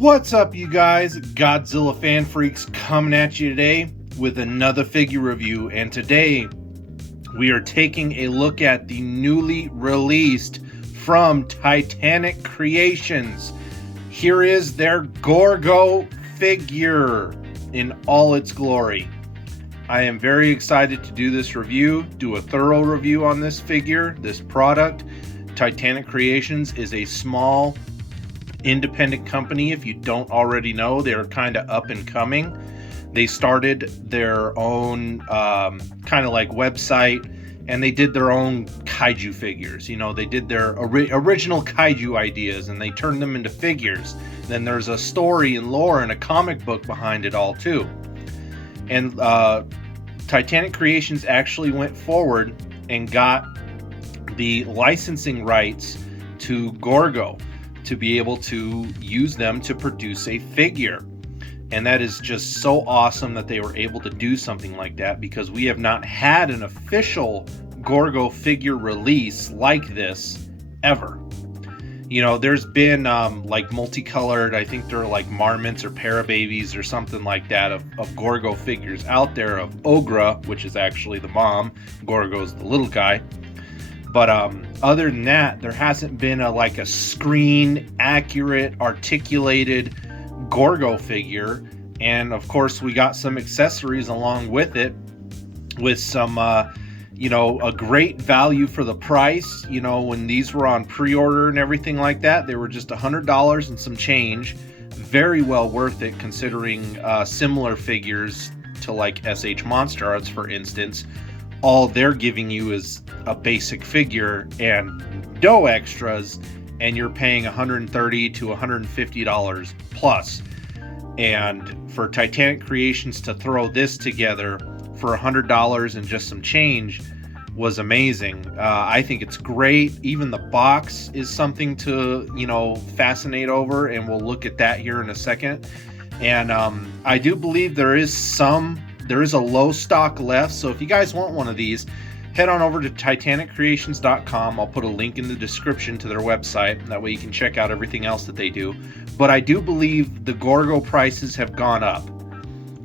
What's up, you guys? Godzilla fan freaks coming at you today with another figure review, and today we are taking a look at the newly released from Titanic Creations. Here is their Gorgo figure in all its glory. I am very excited to do this review, do a thorough review on this figure, this product. Titanic Creations is a small independent company. If you don't already know, they're kind of up and coming. They started their own kind of like website, and they did their own kaiju figures. You know, they did their original kaiju ideas and they turned them into figures. Then there's a story and lore and a comic book behind it all too. And Titanic Creations actually went forward and got the licensing rights to Gorgo to be able to use them to produce a figure. And that is just so awesome that they were able to do something like that, because we have not had an official Gorgo figure release like this ever. You know, there's been like multicolored, I think they're like marmots or parababies or something like that of Gorgo figures out there, of Ogra, which is actually the mom, Gorgo's the little guy. But other than that, there hasn't been a screen accurate, articulated Gorgo figure. And of course, we got some accessories along with it, with some a great value for the price. You know, when these were on pre-order and everything like that, they were just $100 and some change. Very well worth it, considering similar figures to like SH Monster Arts, for instance. All they're giving you is a basic figure and no extras, and you're paying $130 to $150 plus. And for Titanic Creations to throw this together for $100 and just some change was amazing. I think it's great. Even the box is something to, fascinate over, and we'll look at that here in a second. And I do believe there is a low stock left, so if you guys want one of these, head on over to TitanicCreations.com. I'll put a link in the description to their website. That way you can check out everything else that they do. But I do believe the Gorgo prices have gone up.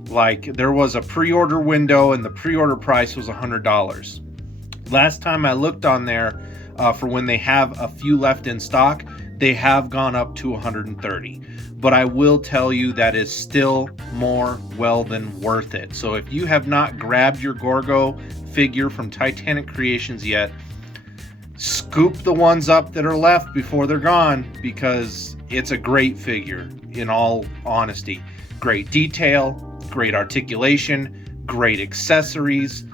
Like, there was a pre-order window, and the pre-order price was $100. Last time I looked on there, for when they have a few left in stock, they have gone up to $130. But I will tell you that is still more well than worth it. So if you have not grabbed your Gorgo figure from Titanic Creations yet, scoop the ones up that are left before they're gone, because it's a great figure, in all honesty. Great detail, great articulation, great accessories.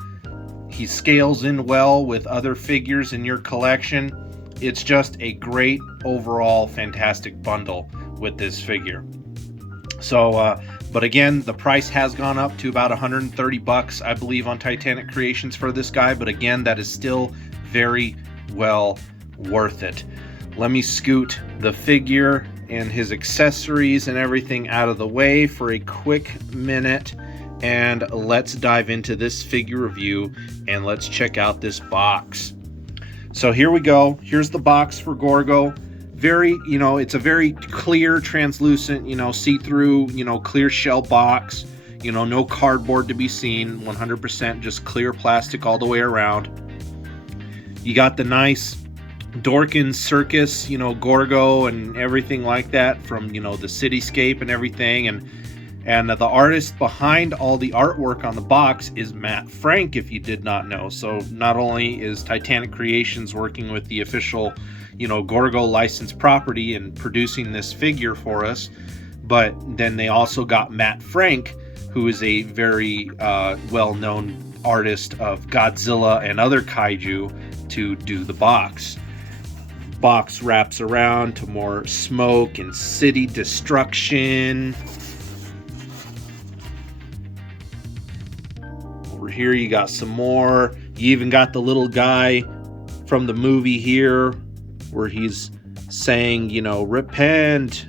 He scales in well with other figures in your collection. It's just a great overall fantastic bundle with this figure. So but again, the price has gone up to about $130, I believe, on Titanic Creations for this guy. But again, that is still very well worth it. Let me scoot the figure and his accessories and everything out of the way for a quick minute, and let's dive into this figure review, and let's check out this box. So here we go. Here's the box for Gorgo. Very, it's a very clear, translucent, see-through, clear shell box. No cardboard to be seen. 100% just clear plastic all the way around. You got the nice Dorkin Circus, Gorgo and everything like that from, the cityscape and everything. And the artist behind all the artwork on the box is Matt Frank, if you did not know. So not only is Titanic Creations working with the official, Gorgo licensed property and producing this figure for us, but then they also got Matt Frank, who is a very well-known artist of Godzilla and other kaiju, to do the box. Box wraps around to more smoke and city destruction. Over here you got some more. You even got the little guy from the movie here, where he's saying, repent,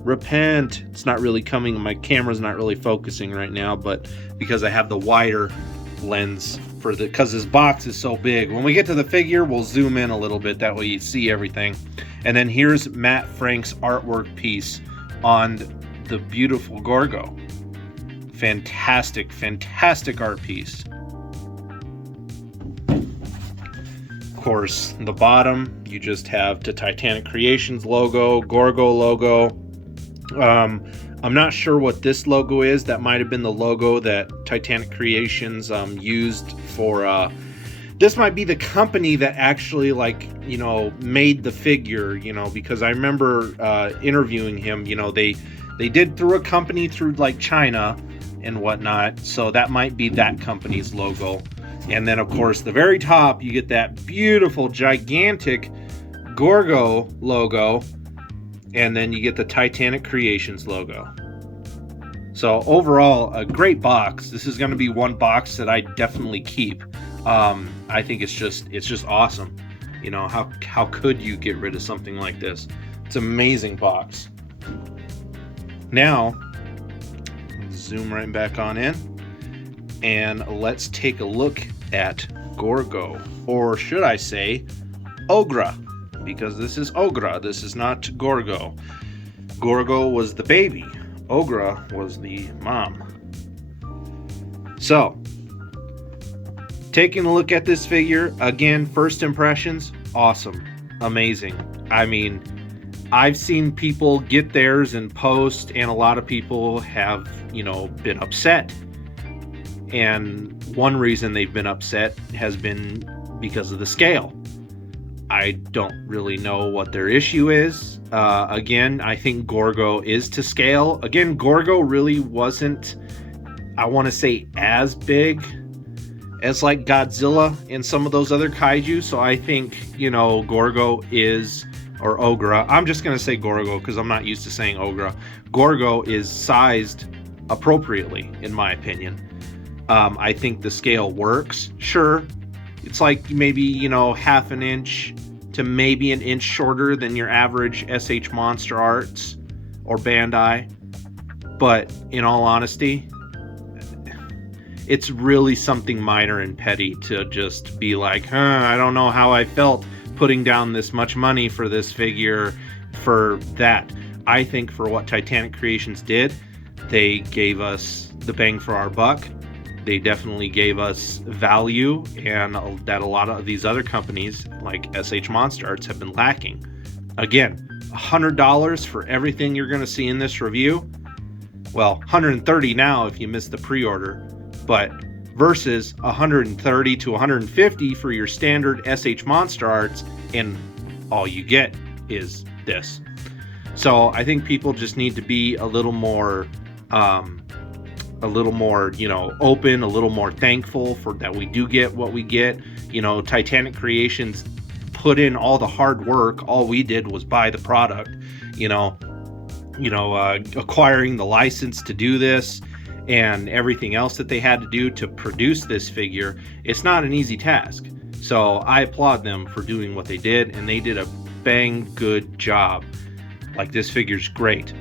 repent. It's not really coming, my camera's not really focusing right now, but because I have the wider lens because his box is so big. When we get to the figure, we'll zoom in a little bit, that way you see everything. And then here's Matt Frank's artwork piece on the beautiful Gorgo. Fantastic, fantastic art piece. Of course, the bottom, you just have the Titanic Creations logo, Gorgo logo. I'm not sure what this logo is. That might have been the logo that Titanic Creations used for... this might be the company that actually, like, you know, made the figure, you know, because I remember interviewing him. You know, they did through a company through, like, China and whatnot, so that might be that company's logo. And then, of course, the very top, you get that beautiful, gigantic Gorgo logo, and then you get the Titanic Creations logo. So overall, a great box. This is going to be one box that I definitely keep. I think it's just awesome. You know, how could you get rid of something like this? It's an amazing box. Now, zoom right back on in, and let's take a look at Gorgo, or should I say Ogra, because this is Ogra, this is not Gorgo. Gorgo was the baby, Ogra was the mom. So, taking a look at this figure, again, first impressions, awesome, amazing. I mean, I've seen people get theirs and post, and a lot of people have, you know, been upset. And one reason they've been upset has been because of the scale. I don't really know what their issue is. Again, I think Gorgo is to scale. Again, Gorgo really wasn't, I want to say, as big as like Godzilla and some of those other kaiju. So I think, you know, Gorgo is, or Ogra, I'm just going to say Gorgo because I'm not used to saying Ogra. Gorgo is sized appropriately, in my opinion. I think the scale works. Sure, it's like maybe, you know, half an inch to maybe an inch shorter than your average SH Monster Arts or Bandai. But in all honesty, it's really something minor and petty to just be like, I don't know how I felt putting down this much money for this figure for that. I think for what Titanic Creations did, they gave us the bang for our buck. They definitely gave us value, and that a lot of these other companies like SH Monster Arts have been lacking. Again, $100 for everything you're going to see in this review. Well, $130 now if you missed the pre-order, but versus $130 to $150 for your standard SH Monster Arts, and all you get is this. So I think people just need to be a little more, you know, open, a little more thankful for that we do get what we get. You know, Titanic Creations put in all the hard work. All we did was buy the product, acquiring the license to do this and everything else that they had to do to produce this figure. It's not an easy task. So I applaud them for doing what they did, and they did a bang good job. Like, this figure's great.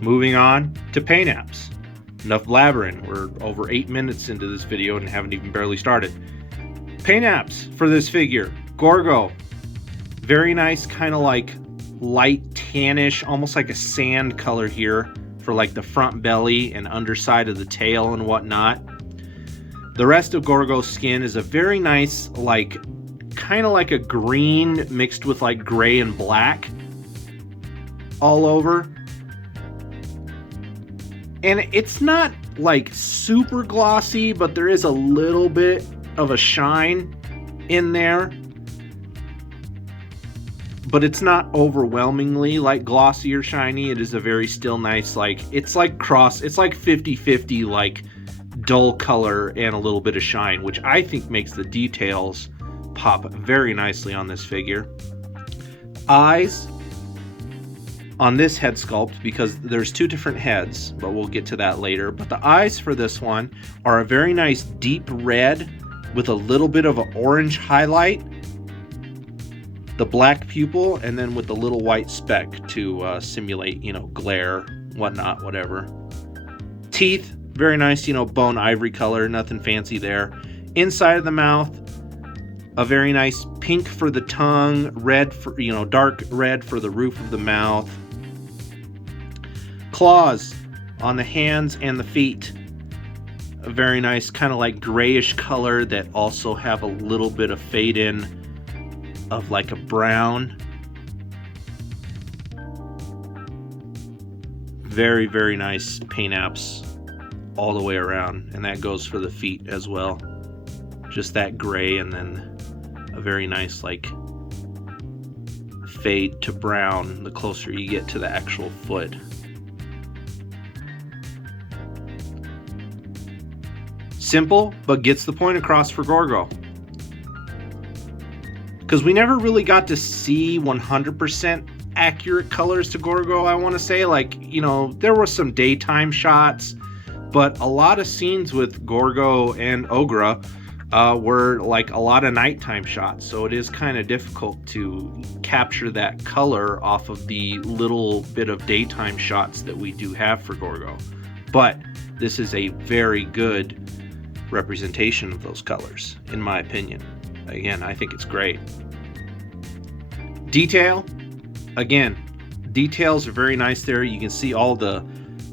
Moving on to paint apps. Enough blabbering. We're over 8 minutes into this video and haven't even barely started. Paint apps for this figure. Gorgo. Very nice, kind of like light tannish, almost like a sand color here for like the front belly and underside of the tail and whatnot. The rest of Gorgo's skin is a very nice, like, kind of like a green mixed with like gray and black all over. And it's not like super glossy, but there is a little bit of a shine in there. But it's not overwhelmingly like glossy or shiny. It is a very still nice, like, it's like 50-50, like dull color and a little bit of shine, which I think makes the details pop very nicely on this figure. Eyes on this head sculpt, because there's two different heads, but we'll get to that later. But the eyes for this one are a very nice deep red with a little bit of an orange highlight, the black pupil, and then with the little white speck to simulate, glare, whatnot, whatever. Teeth, very nice, bone ivory color, nothing fancy there. Inside of the mouth, a very nice pink for the tongue, red for, dark red for the roof of the mouth. Claws on the hands and the feet. A very nice kind of like grayish color that also have a little bit of fade in of like a brown. Very, very nice paint apps all the way around, and that goes for the feet as well. Just that gray and then a very nice like fade to brown the closer you get to the actual foot. Simple, but gets the point across for Gorgo. Because we never really got to see 100% accurate colors to Gorgo, I want to say. Like, you know, there were some daytime shots, but a lot of scenes with Gorgo and Ogre were like a lot of nighttime shots. So it is kind of difficult to capture that color off of the little bit of daytime shots that we do have for Gorgo. But this is a very good representation of those colors, in my opinion. Again, I think it's great. Detail, again, details are very nice there. You can see all the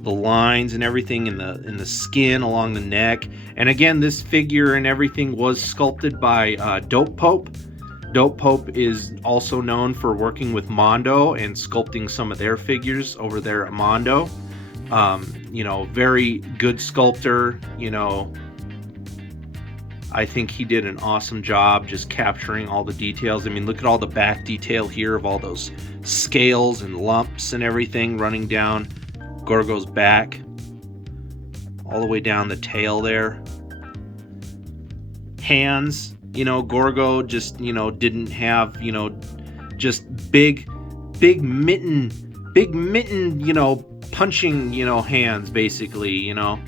lines and everything in the skin along the neck. And again, this figure and everything was sculpted by Dope Pope. Dope Pope is also known for working with Mondo and sculpting some of their figures over there at Mondo. You know, very good sculptor, you know. I think he did an awesome job just capturing all the details. I mean, look at all the back detail here of all those scales and lumps and everything running down Gorgo's back, all the way down the tail there. Hands, you know, Gorgo just, you know, didn't have, you know, just big mitten, you know, punching, you know, hands basically, you know.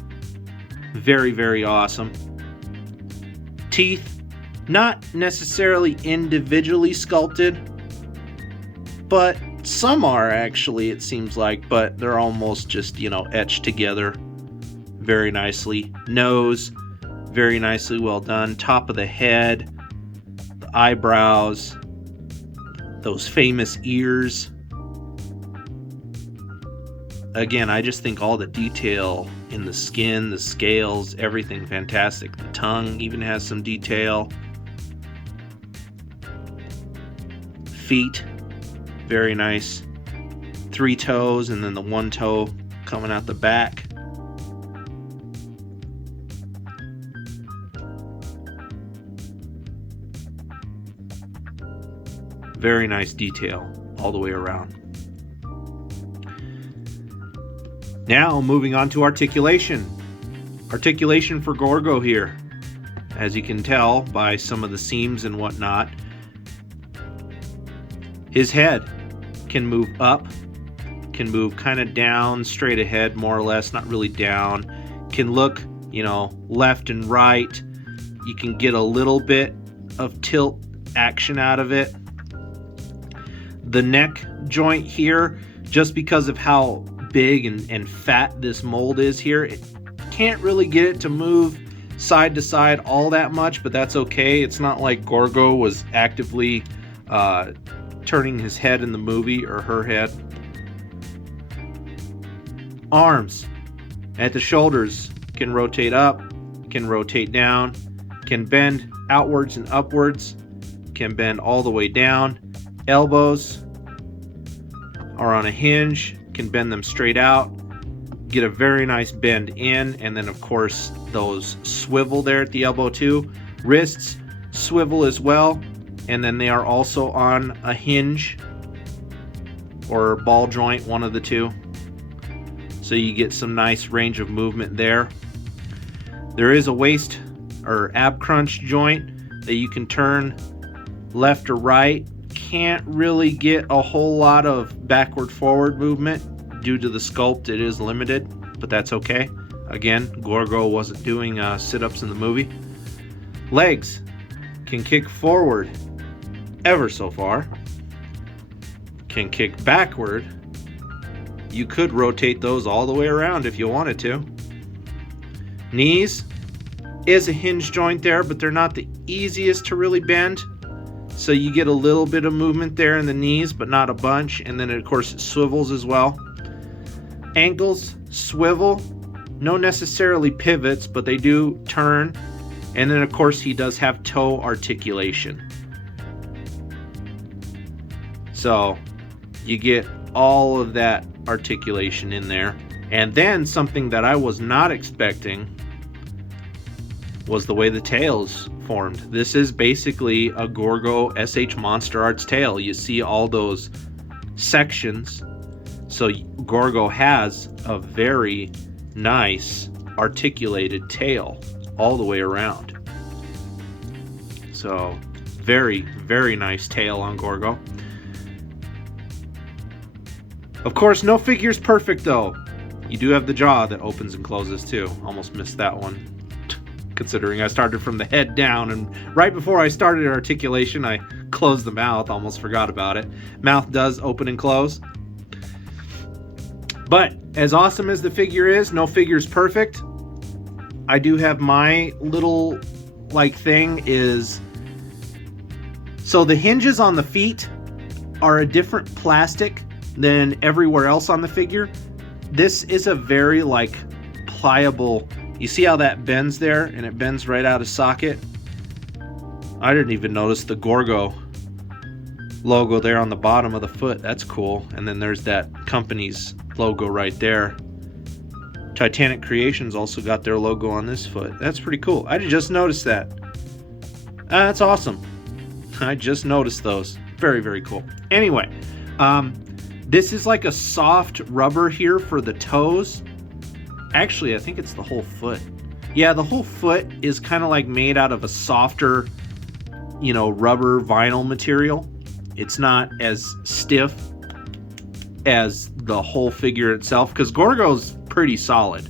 Very, very awesome. Teeth, not necessarily individually sculpted, but some are actually, it seems like, but they're almost just, you know, etched together very nicely. Nose, very nicely well done. Top of the head, the eyebrows, those famous ears. Again, I just think all the detail in the skin, the scales, everything fantastic. The tongue even has some detail. Feet, very nice. 3 toes and then the 1 toe coming out the back. Very nice detail all the way around. Now moving on to articulation. Articulation for Gorgo here. As you can tell by some of the seams and whatnot, his head can move up, can move kind of down, straight ahead more or less, not really down. Can look, you know, left and right. You can get a little bit of tilt action out of it. The neck joint here, just because of how big and fat this mold is here, it can't really get it to move side to side all that much, but that's okay. It's not like Gorgo was actively turning his head in the movie, or her head. Arms at the shoulders can rotate up, can rotate down, can bend outwards and upwards, can bend all the way down. Elbows are on a hinge, can bend them straight out, get a very nice bend in, and then of course those swivel there at the elbow too. Wrists swivel as well, and then they are also on a hinge or ball joint, one of the two, so you get some nice range of movement there. There is a waist or ab crunch joint that you can turn left or right. Can't really get a whole lot of backward forward movement due to the sculpt. It is limited, but that's okay. Again, Gorgo wasn't doing sit-ups in the movie. Legs can kick forward ever so far, can kick backward. You could rotate those all the way around if you wanted to. Knees is a hinge joint there, but they're not the easiest to really bend. So you get a little bit of movement there in the knees, but not a bunch. And then of course it swivels as well. Ankles swivel, no necessarily pivots, but they do turn. And then of course he does have toe articulation. So you get all of that articulation in there. And then something that I was not expecting was the way the tail's formed. This is basically a Gorgo SH Monster Arts tail. You see all those sections. So Gorgo has a very nice articulated tail all the way around. So very, very nice tail on Gorgo. Of course, no figure's perfect though. You do have the jaw that opens and closes too. Almost missed that one, considering I started from the head down, and right before I started articulation, I closed the mouth. Almost forgot about it. Mouth does open and close. But as awesome as the figure is, no figure's perfect. I do have my little thing is, so the hinges on the feet are a different plastic than everywhere else on the figure. This is a very pliable, you see how that bends there, and it bends right out of socket. I didn't even notice the Gorgo logo there on the bottom of the foot. That's cool. And then there's that company's logo right there. Titanic Creations also got their logo on this foot. That's pretty cool. I just noticed that. That's awesome. I just noticed those. Very, very cool. Anyway, this is like a soft rubber here for the toes. Actually, I think it's the whole foot. Yeah, the whole foot is kind of made out of a softer, rubber vinyl material. It's not as stiff as the whole figure itself, because Gorgo's pretty solid.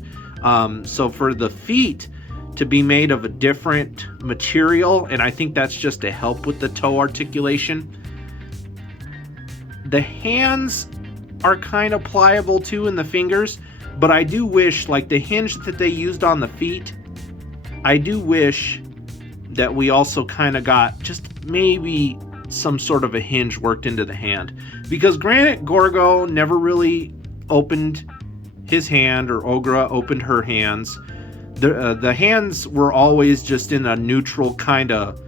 So for the feet to be made of a different material, and I think that's just to help with the toe articulation. The hands are kind of pliable too in the fingers, but I do wish, the hinge that they used on the feet, I do wish that we also kind of got just maybe some sort of a hinge worked into the hand. Because granted, Gorgo never really opened his hand, or Ogra opened her hands. The hands were always just in a neutral kind of,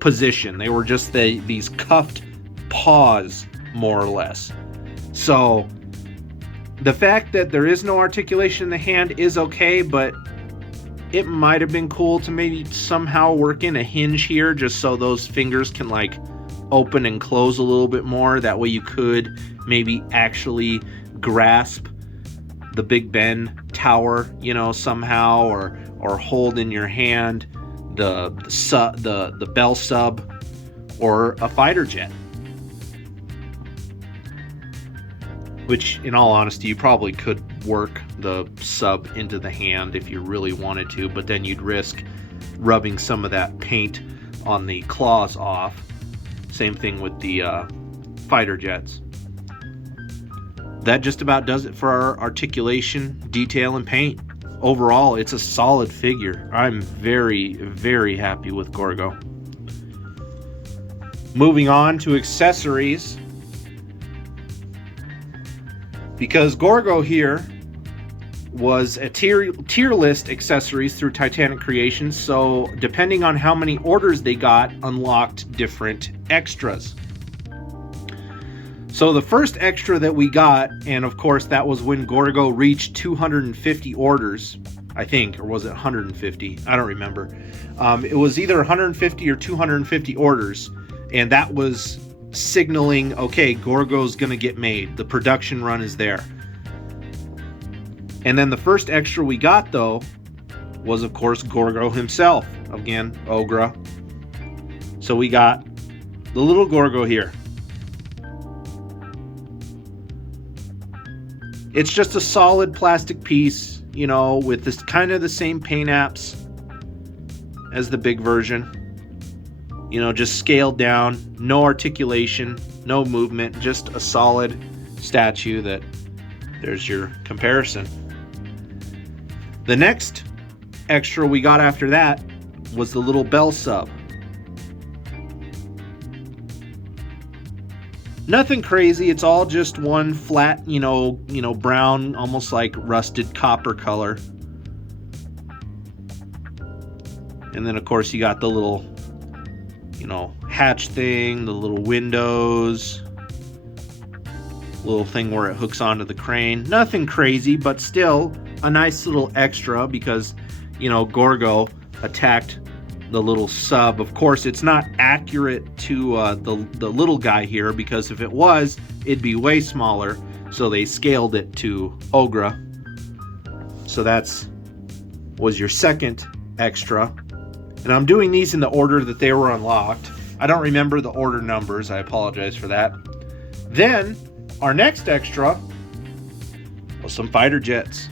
position. They were just these cuffed paws, more or less. So the fact that there is no articulation in the hand is okay, but it might have been cool to maybe somehow work in a hinge here, just so those fingers can open and close a little bit more. That way you could maybe actually grasp the Big Ben tower, somehow, or hold in your hand the Bell sub or a fighter jet. Which, in all honesty, you probably could work the sub into the hand if you really wanted to, but then you'd risk rubbing some of that paint on the claws off. Same thing with the fighter jets. That just about does it for our articulation, detail, and paint. Overall, it's a solid figure. I'm very, very happy with Gorgo. Moving on to accessories. Because Gorgo here was a tier list accessories through Titanic Creations, so depending on how many orders they got, unlocked different extras. So the first extra that we got, and of course that was when Gorgo reached 250 orders, I think, or was it 150? I don't remember. It was either 150 or 250 orders, and that was signaling, okay, Gorgo's gonna get made. The production run is there. And then the first extra we got, though, was of course Gorgo himself. Again, Ogra. So we got the little Gorgo here. It's just a solid plastic piece, with this kind of the same paint apps as the big version. Just scaled down, no articulation, no movement, just a solid statue. There's your comparison. The next extra we got after that was the little Bell sub. Nothing crazy. It's all just one flat, brown, almost like rusted copper color. And then of course you got the little, hatch thing, the little windows, little thing where it hooks onto the crane. Nothing crazy, but still a nice little extra because, Gorgo attacked the little sub. Of course, it's not accurate to the little guy here, because if it was, it'd be way smaller. So they scaled it to Ogra. So was your second extra. And I'm doing these in the order that they were unlocked. I don't remember the order numbers. I apologize for that. Then our next extra was some fighter jets.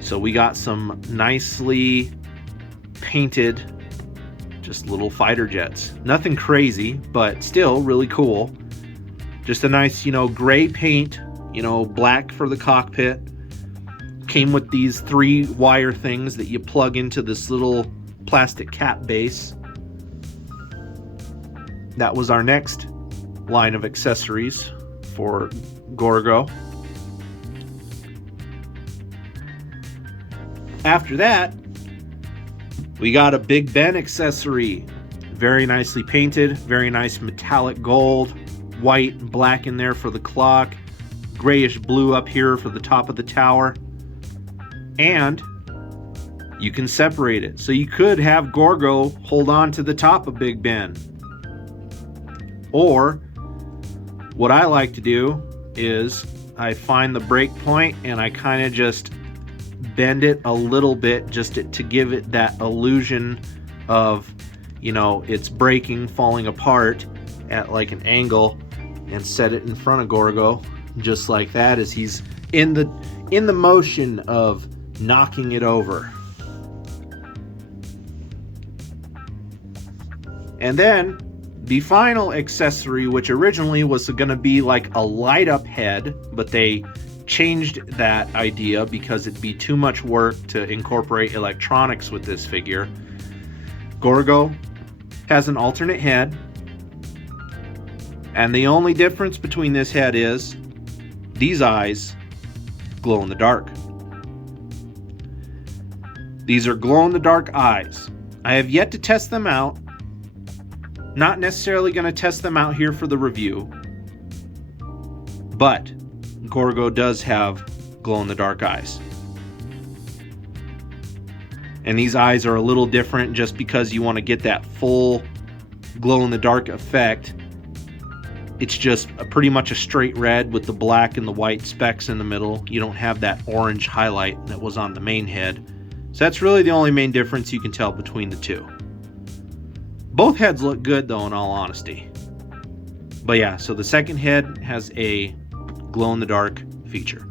So we got some nicely painted, just little fighter jets. Nothing crazy, but still really cool. Just a nice, gray paint, black for the cockpit. Came with these 3 wire things that you plug into this little plastic cap base. That was our next line of accessories for Gorgo. After that, we got a Big Ben accessory. Very nicely painted, very nice metallic gold, white and black in there for the clock, grayish blue up here for the top of the tower. And you can separate it. So you could have Gorgo hold on to the top of Big Ben. Or what I like to do is I find the break point and I kind of just bend it a little bit just to give it that illusion of, it's breaking, falling apart at like an angle, and set it in front of Gorgo just like that as he's in the motion of knocking it over. And then the final accessory, which originally was going to be like a light up head, but they changed that idea because it'd be too much work to incorporate electronics with this figure. Gorgo has an alternate head, and the only difference between this head is these eyes glow in the dark. These are glow in the dark eyes. I have yet to test them out. Not necessarily going to test them out here for the review, but Gorgo does have glow-in-the-dark eyes. And these eyes are a little different just because you want to get that full glow-in-the-dark effect. It's just pretty much a straight red with the black and the white specks in the middle. You don't have that orange highlight that was on the main head. So that's really the only main difference you can tell between the two. Both heads look good though, in all honesty. But yeah, so the second head has a glow-in-the-dark feature.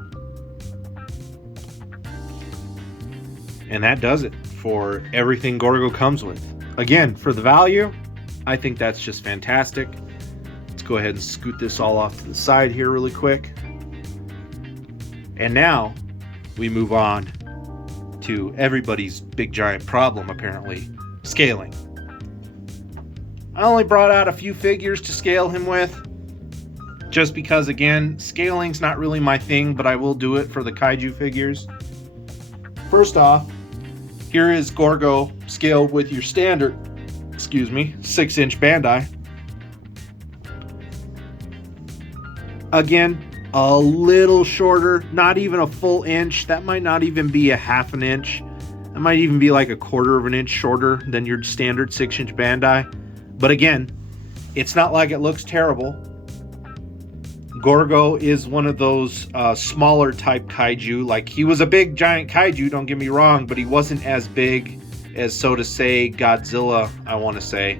And that does it for everything Gorgo comes with. Again, for the value, I think that's just fantastic. Let's go ahead and scoot this all off to the side here really quick. And now we move on to everybody's big giant problem, apparently, scaling. I only brought out a few figures to scale him with, just because, again, scaling's not really my thing, but I will do it for the kaiju figures. First off, here is Gorgo scaled with your standard, 6-inch Bandai. Again, a little shorter, not even a full inch. That might not even be a half an inch. That might even be like a quarter of an inch shorter than your standard 6-inch Bandai. But again, it's not like it looks terrible. Gorgo is one of those smaller type kaiju. Like, he was a big giant kaiju, don't get me wrong, but he wasn't as big as, so to say, Godzilla, I want to say.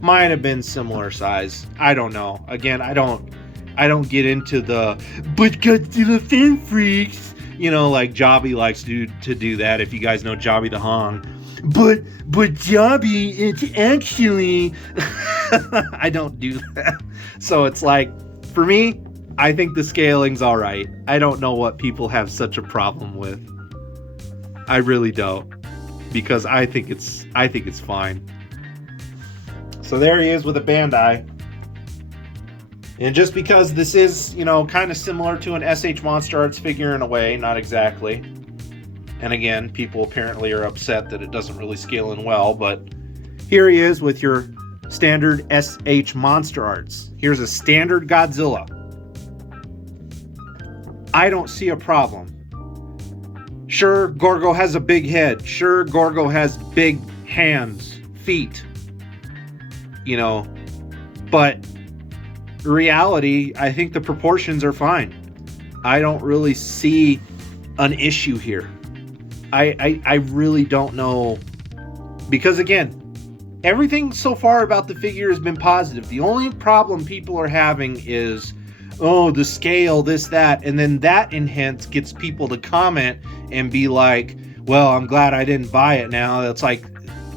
Might have been similar size. I don't know. Again, I don't get into the but Godzilla fan freaks, like Jobby likes to do that. If you guys know Jobby the Hong. But Jobby, it's actually I don't do that. So it's like, for me, I think the scaling's all right. I don't know what people have such a problem with. I really don't, because I think it's fine. So there he is with a Bandai. And just because this is, you know, kind of similar to an SH Monster Arts figure in a way, not exactly. And again, people apparently are upset that it doesn't really scale in well, but here he is with your standard SH Monster Arts. Here's a standard Godzilla. I don't see a problem. Sure, Gorgo has a big head. Sure, Gorgo has big hands, feet. You know, but reality, I think the proportions are fine. I don't really see an issue here. I really don't know, because again, everything so far about the figure has been positive. The only problem people are having is, oh, the scale, this, that, and then that in hence gets people to comment and be like, well, I'm glad I didn't buy it now. It's like,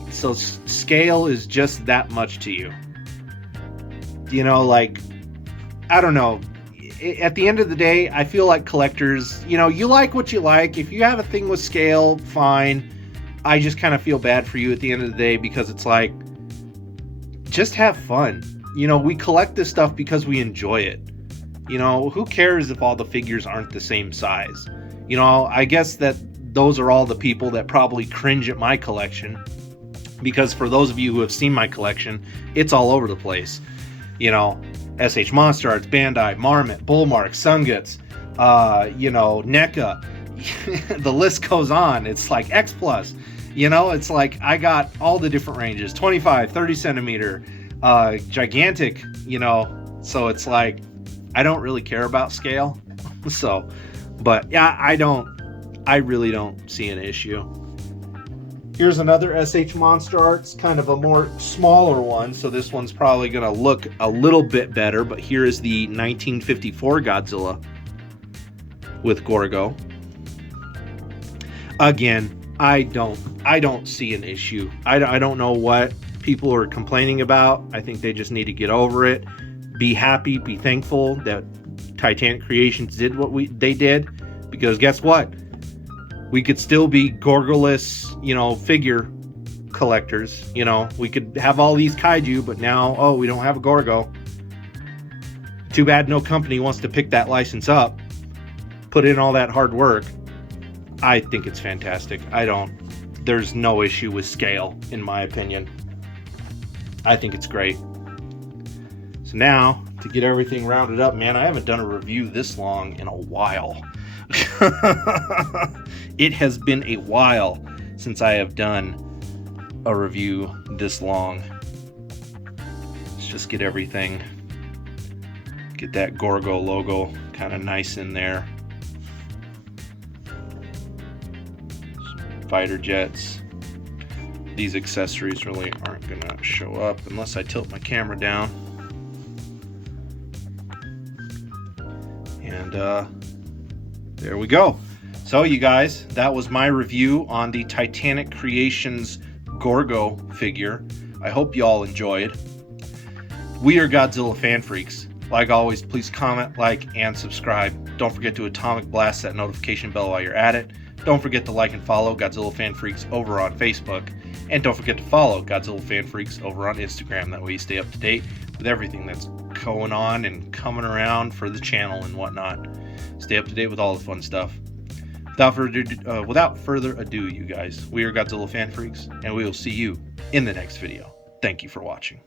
so scale is just that much to you. You know, like, I don't know. At the end of the day, I feel like collectors, you know, you like what you like. If you have a thing with scale, fine. I just kind of feel bad for you at the end of the day, because it's like, just have fun. You know, we collect this stuff because we enjoy it. You know, who cares if all the figures aren't the same size? You know, I guess that those are all the people that probably cringe at my collection, because for those of you who have seen my collection, it's all over the place. You know, SH Monster Arts, Bandai, Marmot, Bullmark, Sunguts, you know, NECA. The list goes on. It's like X Plus. You know, it's like I got all the different ranges, 25, 30 centimeter, gigantic, you know. So it's like, I don't really care about scale. So, but yeah, I really don't see an issue. Here's another SH Monster Arts, kind of a more smaller one. So this one's probably going to look a little bit better, but here is the 1954 Godzilla with Gorgo. Again, I don't see an issue. I don't know what people are complaining about. I think they just need to get over it. Be happy, be thankful that Titanic Creations did what they did, because guess what? We could still be Gorgoless, you know, figure collectors. You know, we could have all these kaiju, but now, oh, we don't have a Gorgo. Too bad no company wants to pick that license up, put in all that hard work. I think it's fantastic. There's no issue with scale, in my opinion. I think it's great. So now, to get everything rounded up, man, I haven't done a review this long in a while. It has been a while since I have done a review this long. Let's just get everything, get that Gorgo logo kind of nice in there. Some fighter jets. These accessories really aren't gonna show up unless I tilt my camera down. And there we go. So you guys, that was my review on the Titanic Creations Gorgo figure. I hope you all enjoyed. We are Godzilla fan freaks. Like always, please comment, like, and subscribe. Don't forget to atomic blast that notification bell while you're at it. Don't forget to like and follow Godzilla Fan Freaks over on Facebook. And don't forget to follow Godzilla Fan Freaks over on Instagram. That way you stay up to date with everything that's going on and coming around for the channel and whatnot. Stay up to date with all the fun stuff. Without further ado, you guys, we are Godzilla Fan Freaks, and we will see you in the next video. Thank you for watching.